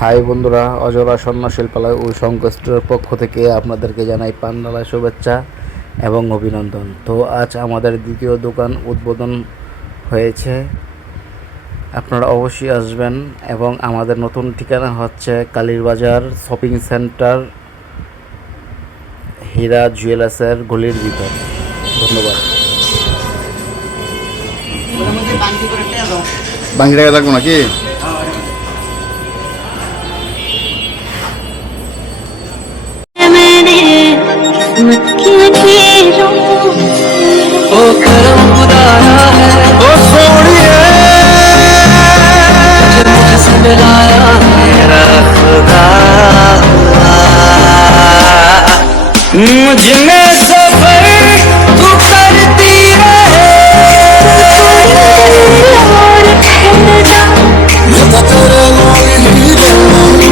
High বন্ধুরা, অজরা স্বর্ণ শিল্পালয় ও সংকষ্টের পক্ষ থেকে আপনাদেরকে জানাই পান্ডালা শুভেচ্ছা এবং অভিনন্দন। তো আজ আমাদের দ্বিতীয় দোকান উদ্বোধন হয়েছে, আপনারা অবশ্যই আসবেন। এবং আমাদের নতুন ঠিকানা হচ্ছে কালীরবাজার শপিং সেন্টার, হীরা জুয়েলার্সের গলির ভিতর। ধন্যবাদ। বাকি টাকা থাকবো নাকি? ओ करम खुदाया है, ओ सोनिए मुझसे मिलाया मेरा खुदा, मुझ में सफर तू करती रहे, मैं तो तेरे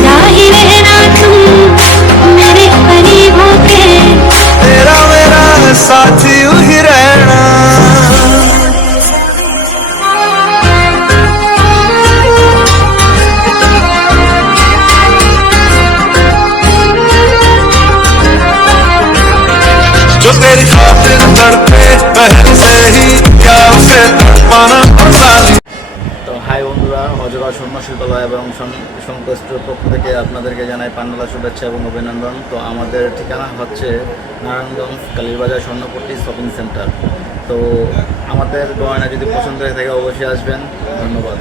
ना ही रहना तुम मेरे करीब होके, तेरा मेरा साथी ही रहना। जो तेरी खातिर तड़पे पहले से ही क्या उसे तड़पाना पड़ता। তো হাই বন্ধুরা, অজরা স্বর্ণ শিল্পালয় এবং সংকষ্টের পক্ষ থেকে আপনাদেরকে জানাই পান্ডালা শুভেচ্ছা এবং অভিনন্দন। তো আমাদের ঠিকানা হচ্ছে নারায়ণগঞ্জ কালীরবাজার স্বর্ণপট্টি শপিং সেন্টার। তো আমাদের গয়না যদি পছন্দ হয়ে থাকে অবশ্যই আসবেন। ধন্যবাদ।